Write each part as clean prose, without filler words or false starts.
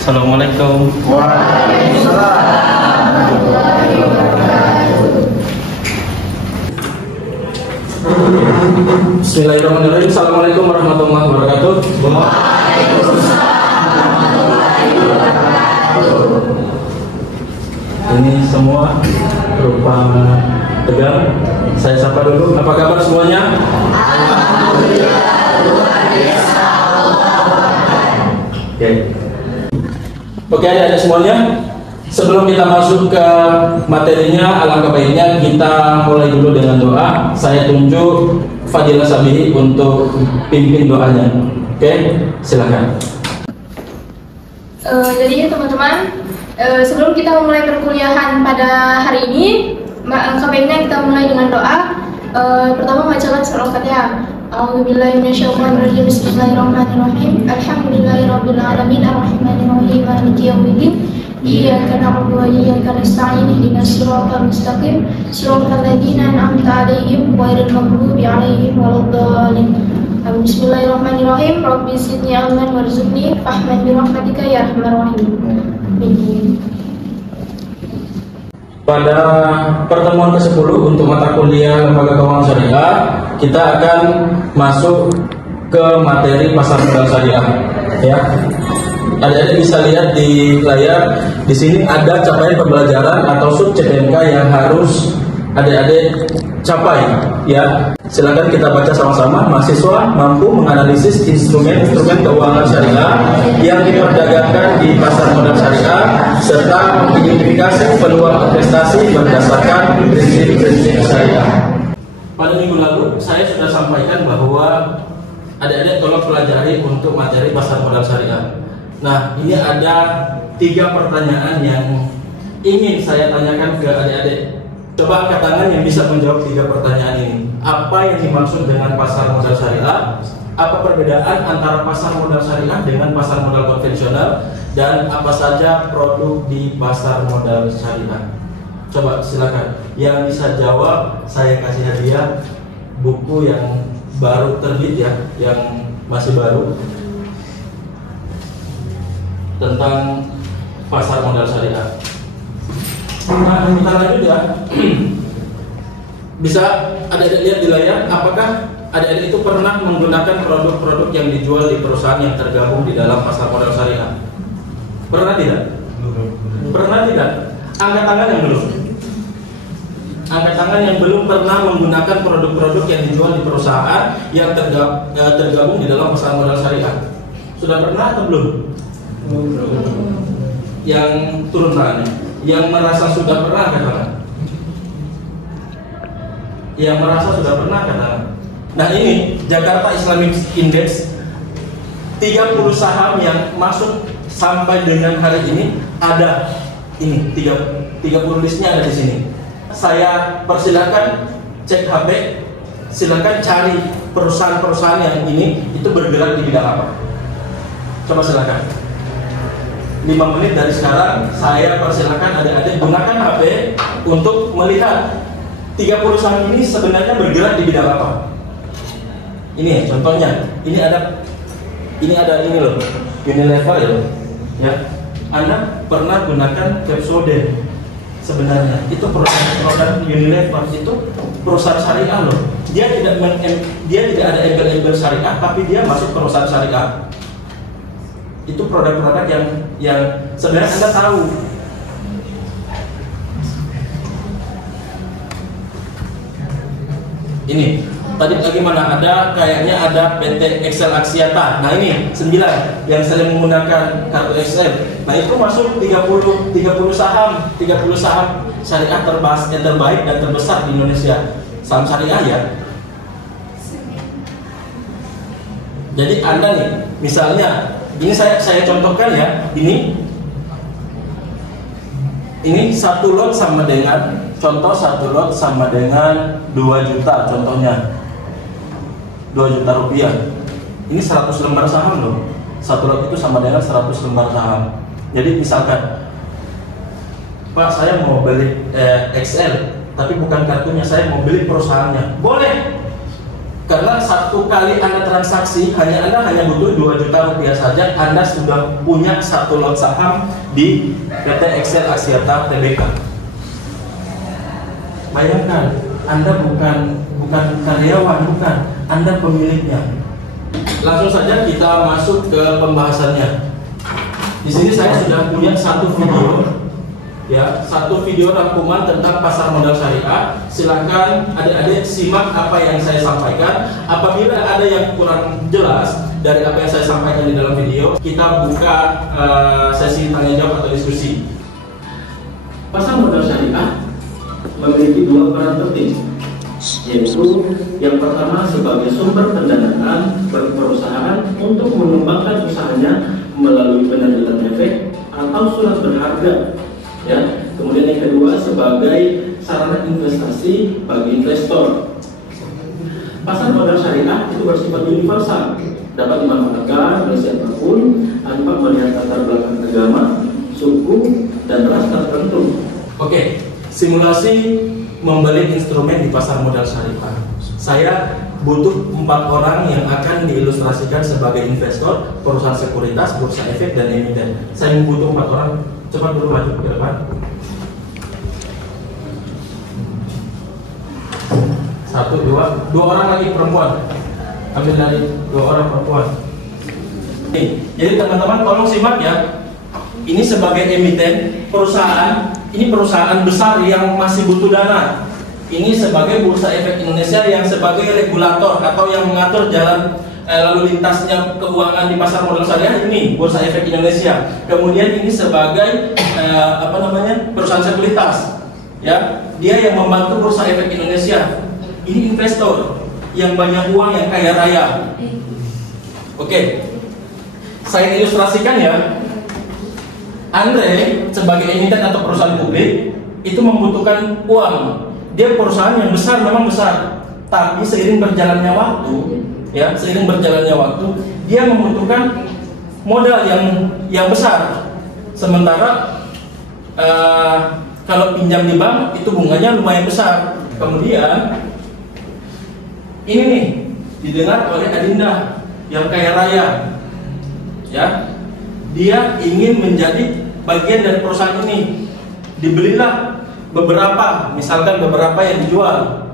Assalamualaikum. Bismillahirrahmanirrahim. Assalamualaikum warahmatullahi wabarakatuh. Ini semua berupa tegang. Saya sapa dulu. Apa kabar semuanya? Oke, adik-adik semuanya. Sebelum kita masuk ke materinya, alangkah baiknya kita mulai dulu dengan doa. Saya tunjuk Fadilah Sabihi untuk pimpin doanya. Oke, silakan. Jadi teman-teman, sebelum kita memulai perkuliahan pada hari ini, alangkah baiknya kita mulai dengan doa. Pertama bacakan surah Al-Fatihah. A'udzubillahi minasyaitonirrajim. Bismillahirrahmanirrahim. Alhamdulillahirabbil alamin arrahmanirrahim maliki yaumiddin. Iyyaka na'budu wa iyyaka nasta'in ihdinas siratal mustaqim siratal ladzina an'amta 'alaihim ghairil maghdubi 'alaihim waladdallin. Bismillahirrahmanirrahim. Rabbi zidni ilman warzuqni fahman bi rahmatika ya arhamar rahimin. Amin. Pada pertemuan ke-10 untuk mata kuliah Lembaga Keuangan Syariah, kita akan masuk ke materi pasar modal syariah. Ya, adik-adik bisa lihat di layar. Di sini ada capaian pembelajaran atau sub CPNK yang harus adik-adik capai. Ya, silakan kita baca sama-sama. Mahasiswa mampu menganalisis instrumen-instrumen keuangan syariah yang diperdagangkan di pasar modal syariah serta mengidentifikasi peluang investasi berdasarkan prinsip-prinsip syariah. Pada minggu lalu saya sudah sampaikan bahwa adik-adik tolong pelajari untuk materi pasar modal syariah. Nah, ini ada 3 pertanyaan yang ingin saya tanyakan ke adik-adik. Coba angkat tangan yang bisa menjawab 3 pertanyaan ini. Apa yang dimaksud dengan pasar modal syariah? Apa perbedaan antara pasar modal syariah dengan pasar modal konvensional? Dan apa saja produk di pasar modal syariah? Coba silakan. Yang bisa jawab, saya kasih hadiah buku yang baru terbit ya, yang masih baru tentang pasar modal syariah. Nah, kita lanjut ya. Bisa adik-adik lihat di layar, apakah adik-adik itu pernah menggunakan produk-produk yang dijual di perusahaan yang tergabung di dalam pasar modal syariah? Pernah tidak? Pernah tidak? Angkat tangan yang belum. Angkat tangan yang belum pernah menggunakan produk-produk yang dijual di perusahaan yang tergabung di dalam pasar modal syariah. Sudah pernah atau belum? Yang turun tangannya. Yang merasa sudah pernah angkat tangan. Yang merasa sudah pernah angkat tangan. Nah, ini Jakarta Islamic Index, 30 saham yang masuk sampai dengan hari ini ada ini 30 listnya ada di sini. Saya persilakan cek HP, silakan cari perusahaan-perusahaan yang ini itu bergerak di bidang apa. Coba silakan. 5 menit dari sekarang saya persilakan adik-adik gunakan HP untuk melihat 30 saham ini sebenarnya bergerak di bidang apa. Ini contohnya, ini ada ini loh, Unilever ya. Anda pernah gunakan Capsodent. Sebenarnya itu produk Unilever itu perusahaan syariah loh. Dia tidak ada embel-embel syariah, tapi dia masuk perusahaan syariah. Itu produk-produk yang sebenarnya Anda tahu. Ini tadi bagaimana kayaknya ada PT Excel Axiata. Nah, ini 9 yang sering menggunakan kartu Excel. Nah, itu masuk 30 saham syariah terbaik dan terbesar di Indonesia. Saham syariah ya. Jadi Anda nih, misalnya ini saya contohkan ya, ini satu lot sama dengan satu lot sama dengan 2 juta contohnya. 2 juta rupiah. Ini 100 lembar saham loh. Satu lot itu sama dengan 100 lembar saham. Jadi misalkan, Pak, saya mau beli XL, tapi bukan kartunya, saya mau beli perusahaannya. Boleh. Karena satu kali Anda transaksi, Anda hanya butuh 2 juta rupiah saja, Anda sudah punya 1 lot saham di PT Excel Axiata Tbk. Bayangkan, Anda bukan karyawan, bukan, Anda pemiliknya. Langsung saja kita masuk ke pembahasannya. Di sini saya sudah punya satu video, ya, satu video rangkuman tentang pasar modal syariah. Silakan adik-adik simak apa yang saya sampaikan. Apabila ada yang kurang jelas dari apa yang saya sampaikan di dalam video, kita buka sesi tanya jawab atau diskusi. Pasar modal syariah memiliki 2 peran penting, yaitu yang pertama sebagai sumber pendanaan bagi perusahaan untuk mengembangkan usahanya melalui penerbitan efek atau surat berharga. Ya, kemudian yang kedua sebagai sarana investasi bagi investor. Pasar modal syariah itu bersifat universal, dapat dimanfaatkan oleh siapapun tanpa melihat latar belakang agama, suku, dan ras tertentu. Oke, simulasi membeli instrumen di pasar modal syariah. Saya butuh 4 orang yang akan diilustrasikan sebagai investor, perusahaan sekuritas, bursa efek, dan emiten. Saya butuh 4 orang. Cepat dulu maju ke depan. 1, 2 orang lagi perempuan. Ambil dari 2 orang perempuan. Oke, jadi teman-teman tolong simak ya. Ini sebagai emiten perusahaan. Ini perusahaan besar yang masih butuh dana. Ini sebagai Bursa Efek Indonesia yang sebagai regulator atau yang mengatur jalan lalu lintasnya keuangan di pasar modal syariah. Ini Bursa Efek Indonesia. Kemudian ini sebagai perusahaan sekuritas, ya, dia yang membantu Bursa Efek Indonesia. Ini investor yang banyak uang, yang kaya raya. Oke, saya ilustrasikan ya. Andre sebagai emiten atau perusahaan publik itu membutuhkan uang. Dia perusahaan yang besar, memang besar, tapi seiring berjalannya waktu, ya, seiring berjalannya waktu, dia membutuhkan modal yang besar. Sementara kalau pinjam di bank itu bunganya lumayan besar. Kemudian ini nih didengar oleh Adinda yang kaya raya, ya, dia ingin menjadi bagian dari perusahaan ini. Dibelilah beberapa, misalkan beberapa yang dijual.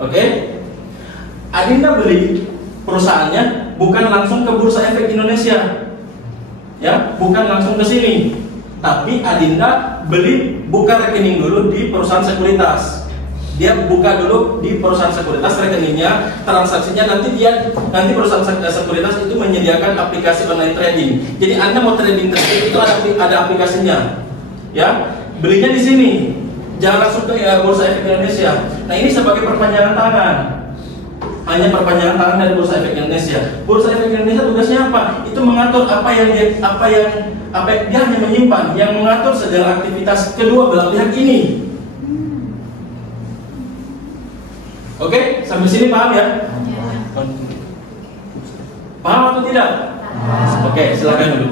Oke, Adinda beli perusahaannya bukan langsung ke Bursa Efek Indonesia, ya, bukan langsung ke sini, tapi Adinda buka rekening dulu di perusahaan sekuritas. Dia buka dulu di perusahaan sekuritas rekeningnya, transaksinya nanti perusahaan sekuritas itu menyediakan aplikasi online trading. Jadi Anda mau trading itu ada aplikasinya, ya. Belinya di sini, jangan langsung ke Bursa Efek Indonesia. Nah, ini sebagai perpanjangan tangan, hanya perpanjangan tangan dari Bursa Efek Indonesia. Bursa Efek Indonesia tugasnya apa? Itu mengatur apa yang dia hanya menyimpan, yang mengatur segala aktivitas kedua belah pihak ini. Oke, sampai sini paham ya? Paham atau tidak? Oke, silakan dulu.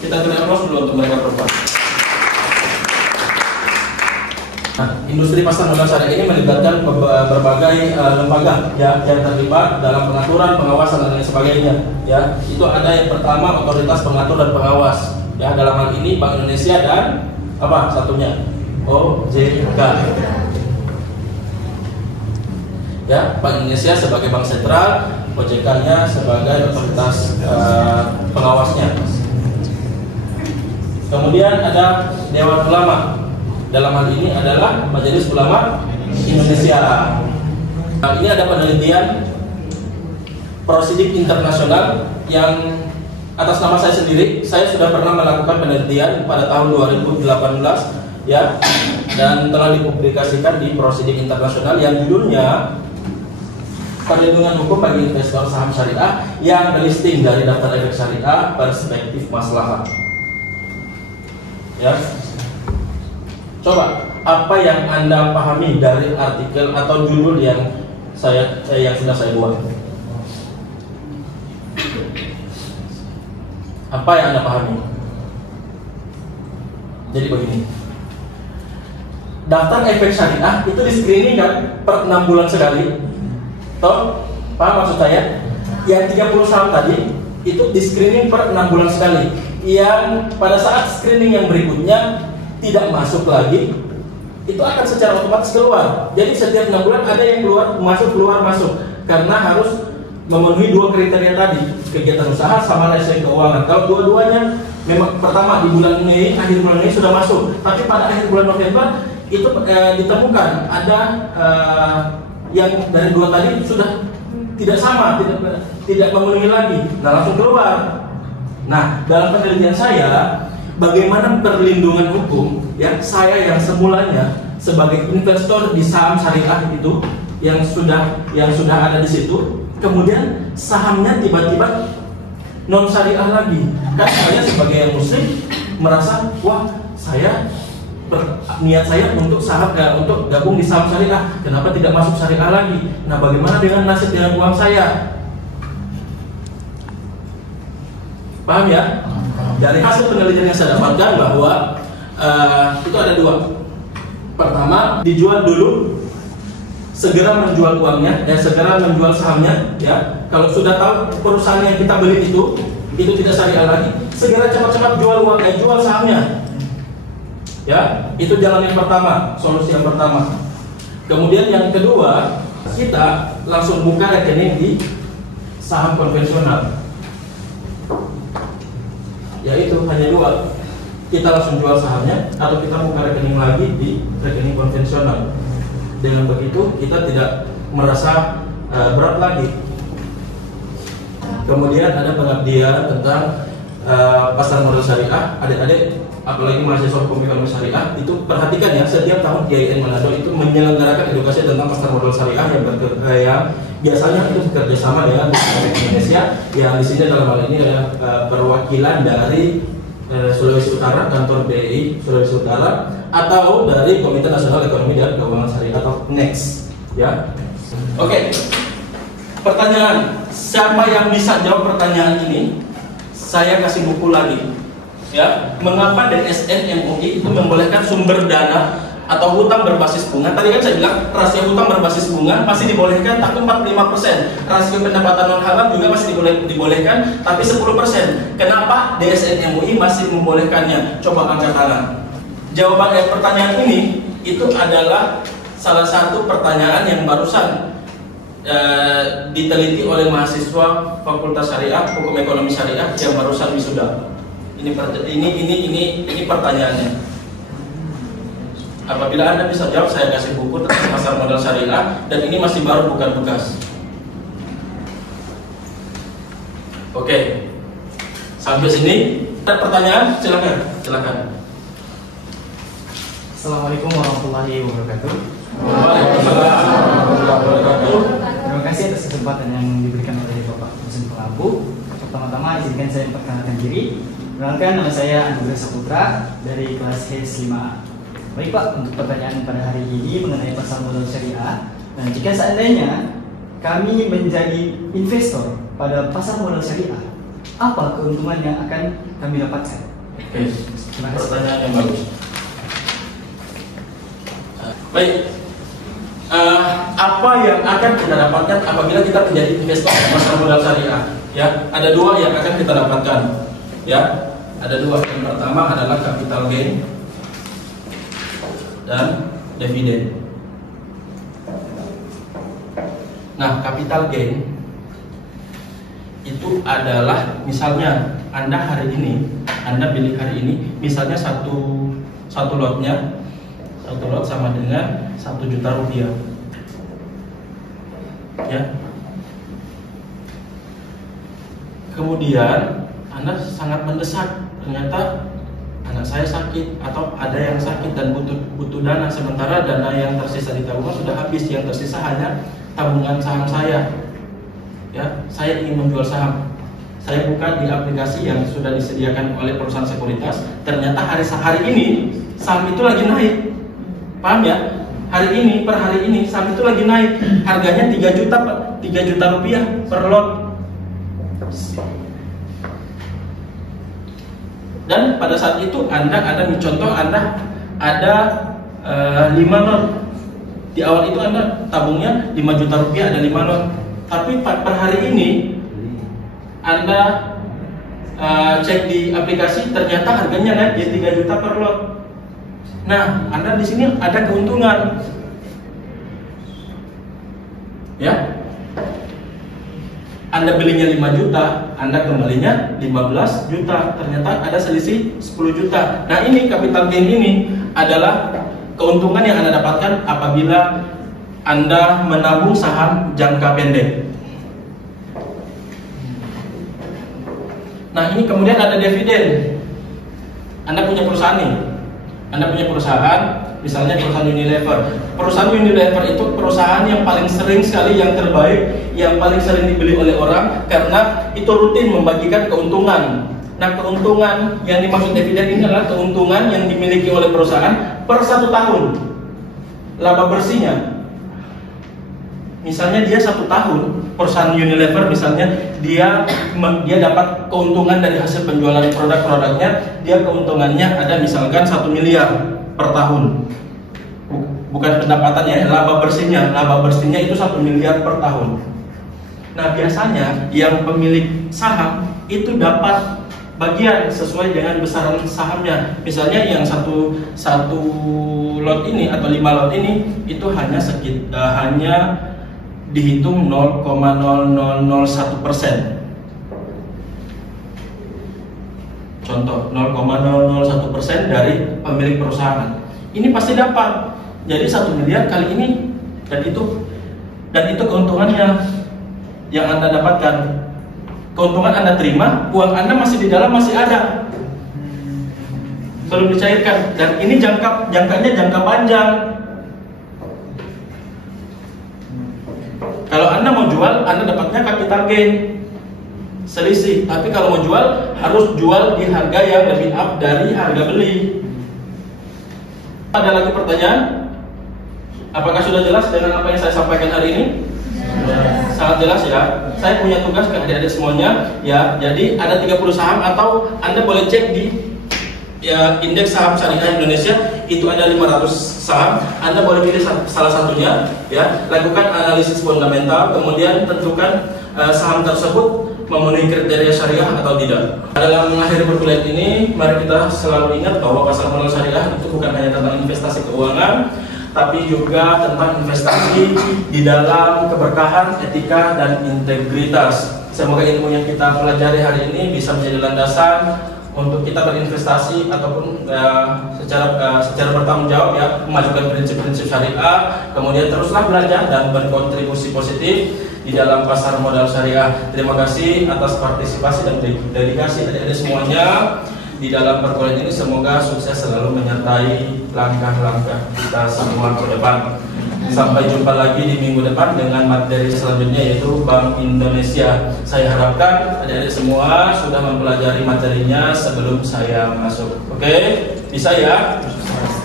Kita beri aplaus dulu untuk mereka perempuan. Nah, industri pasar modal syariah ini melibatkan berbagai lembaga ya, yang terlibat dalam pengaturan, pengawasan dan lain sebagainya. Ya, itu ada yang pertama otoritas pengatur dan pengawas. Ya, dalam hal ini Bank Indonesia dan apa satunya? OJK. Ya, Bank Indonesia sebagai bank sentral, OJK-nya sebagai otoritas pengawasnya. Kemudian ada Dewan Ulama. Dalam hal ini adalah Majelis Ulama Indonesia. Nah, ini ada penelitian Prosidik Internasional yang atas nama saya sendiri. Saya sudah pernah melakukan penelitian pada tahun 2018, ya, dan telah dipublikasikan di Prosidik Internasional yang judulnya Perlindungan Hukum bagi Investor Saham Syariah yang delisting dari Daftar Efek Syariah Perspektif Maslahat. Ya, coba apa yang Anda pahami dari artikel atau judul yang sudah saya buat? Apa yang Anda pahami? Jadi begini, Daftar Efek Syariah itu di screening kan per 6 bulan sekali. Toh, paham maksud saya? Yang 30 saham tadi itu di screening per 6 bulan sekali. Yang pada saat screening yang berikutnya tidak masuk lagi, itu akan secara otomatis keluar. Jadi setiap 6 bulan ada yang keluar masuk karena harus memenuhi dua kriteria tadi, kegiatan usaha sama rekening keuangan. Kalau dua-duanya memang pertama di bulan Mei, akhir bulan Mei sudah masuk, tapi pada akhir bulan November itu ditemukan ada yang dari dua tadi sudah tidak sama, tidak memenuhi lagi, nah langsung keluar. Nah, dalam penelitian saya, bagaimana perlindungan hukum, ya saya yang semulanya sebagai investor di saham syariah itu yang sudah ada di situ, kemudian sahamnya tiba-tiba non syariah lagi. Kan saya sebagai yang muslim merasa, wah saya niat saya untuk untuk gabung di saham syariah, kenapa tidak masuk syariah lagi? Nah, bagaimana dengan nasib dengan uang saya? Paham ya? Dari hasil penelitian yang saya dapatkan bahwa itu ada dua. Pertama, dijual dulu, segera menjual uangnya, segera menjual sahamnya. Ya, kalau sudah tahu perusahaan yang kita beli itu tidak syariah lagi, segera cepat-cepat jual sahamnya. Ya, itu jalan yang pertama, solusi yang pertama. Kemudian yang kedua, kita langsung buka rekening di saham konvensional. Yaitu hanya dua, kita langsung jual sahamnya atau kita buka rekening lagi di rekening konvensional. Dengan begitu kita tidak merasa berat lagi. Kemudian ada pengabdian tentang pasar modal syariah. Adik-adik, apalagi mahasiswa hukum ekonomi syariah, itu perhatikan ya, setiap tahun GIN Manado itu menyelenggarakan edukasi tentang pasar modal syariah yang biasanya itu bekerja sama dengan Bank Indonesia, yang di sini dalam hal ini ada perwakilan dari Sulawesi Utara, kantor BI Sulawesi Utara, atau dari Komite Nasional Ekonomi dan Keuangan Syariah atau NEX. Ya, oke. Pertanyaan, siapa yang bisa jawab pertanyaan ini? Saya kasih buku lagi. Ya, mengapa DSN MUI itu membolehkan sumber dana atau hutang berbasis bunga? Tadi kan saya bilang rasio hutang berbasis bunga masih dibolehkan tapi 45%. Rasio pendapatan non halal juga masih dibolehkan tapi 10%. Kenapa DSN MUI masih membolehkannya? Coba angkat tangan. Jawaban pertanyaan ini itu adalah salah satu pertanyaan yang barusan diteliti oleh mahasiswa Fakultas Syariah, Hukum Ekonomi Syariah yang barusan wisuda. Ini pertanyaannya. Apabila Anda bisa jawab, saya kasih buku tentang pasar modal syariah, dan ini masih baru, bukan tugas. Oke. Sampai sini. Ada pertanyaan? Silakan. Assalamualaikum warahmatullahi wabarakatuh. Waalaikumsalam warahmatullahi wabarakatuh. Terima kasih atas kesempatan yang diberikan oleh Bapak Dosen Pengampu. Pertama-tama izinkan saya memperkenalkan diri. Perkenalkan, nama saya Anugrah Saputra dari kelas HES 5A. Baik Pak, untuk pertanyaan pada hari ini mengenai pasar modal syariah. Nah, jika seandainya kami menjadi investor pada pasar modal syariah, apa keuntungan yang akan kami dapatkan? Oke, terima kasih. Pertanyaan yang bagus. Baik, apa yang akan kita dapatkan apabila kita menjadi investor di pasar modal syariah? Ya, ada dua yang akan kita dapatkan. Ya, ada dua. Yang pertama adalah capital gain dan dividen. Nah, capital gain itu adalah misalnya Anda hari ini, Anda beli hari ini, misalnya satu lot sama dengan 1 juta rupiah. Ya. Kemudian Anda sangat mendesak, ternyata anak saya sakit atau ada yang sakit dan butuh dana, sementara dana yang tersisa di tabungan sudah habis, yang tersisa hanya tabungan saham saya. Ya, saya ingin menjual saham. Saya buka di aplikasi yang sudah disediakan oleh perusahaan sekuritas. Ternyata hari ini saham itu lagi naik. Paham ya? Per hari ini saham itu lagi naik. Harganya 3 juta rupiah per lot. Dan pada saat itu Anda ada 5 lot. Di awal itu Anda tabungnya 5 juta rupiah, ada 5 lot. Tapi per hari ini Anda cek di aplikasi, ternyata harganya naik jadi 3 juta per lot. Nah, Anda di sini ada keuntungan. Ya. Anda belinya 5 juta, Anda kembalinya 15 juta. Ternyata ada selisih 10 juta. Nah, ini capital gain ini adalah keuntungan yang Anda dapatkan apabila Anda menabung saham jangka pendek. Nah, ini kemudian ada dividen. Anda punya perusahaan nih. Anda punya perusahaan, misalnya perusahaan Unilever. Perusahaan Unilever itu perusahaan yang paling sering sekali, yang terbaik, yang paling sering dibeli oleh orang karena itu rutin membagikan keuntungan. Nah, keuntungan yang dimaksud dividen ini adalah keuntungan yang dimiliki oleh perusahaan per 1 tahun. Laba bersihnya, misalnya dia 1 tahun, perusahaan Unilever misalnya dia dapat keuntungan dari hasil penjualan produk-produknya, dia keuntungannya ada misalkan 1 miliar per tahun. Bukan pendapatannya, laba bersihnya itu 1 miliar per tahun. Nah, biasanya yang pemilik saham itu dapat bagian sesuai dengan besaran sahamnya. Misalnya yang satu lot ini atau 5 lot ini itu hanya dihitung 0,0001%. Contoh 0,001% dari pemilik perusahaan. Ini pasti dapat. Jadi 1 miliar kali ini dan itu keuntungannya yang Anda dapatkan. Keuntungan Anda terima, uang Anda masih di dalam, masih ada, belum dicairkan. Dan ini jangkanya jangka panjang. Kalau Anda mau jual, Anda dapatnya capital gain, selisih. Tapi kalau mau jual, harus jual di harga yang lebih up dari harga beli. Ada lagi pertanyaan? Apakah sudah jelas dengan apa yang saya sampaikan hari ini? Sangat jelas ya. Saya punya tugas ke adik-adik semuanya ya. Jadi ada 30 saham, atau Anda boleh cek di indeks saham syariah Indonesia, itu ada 500 saham. Anda boleh pilih salah satunya ya. Lakukan analisis fundamental, kemudian tentukan saham tersebut memenuhi kriteria syariah atau tidak. Dalam mengakhiri perkuliahan ini, mari kita selalu ingat bahwa pasar modal syariah itu bukan hanya tentang investasi keuangan, tapi juga tentang investasi di dalam keberkahan, etika, dan integritas. Semoga ilmu yang kita pelajari hari ini bisa menjadi landasan untuk kita berinvestasi ataupun secara bertanggung jawab ya, memajukan prinsip-prinsip syariah. Kemudian teruslah belajar dan berkontribusi positif di dalam pasar modal syariah. Terima kasih atas partisipasi dan dedikasi adik-adik semuanya di dalam perkuliahan ini. Semoga sukses selalu menyertai langkah-langkah kita semua ke depan. Sampai jumpa lagi di minggu depan dengan materi selanjutnya, yaitu Bank Indonesia. Saya harapkan adik-adik semua sudah mempelajari materinya sebelum saya masuk. Oke? Bisa ya?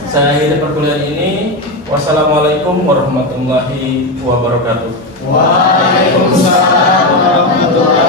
Saya akhiri perkuliahan ini. Wassalamualaikum warahmatullahi wabarakatuh. Waalaikumsalam warahmatullahi wabarakatuh.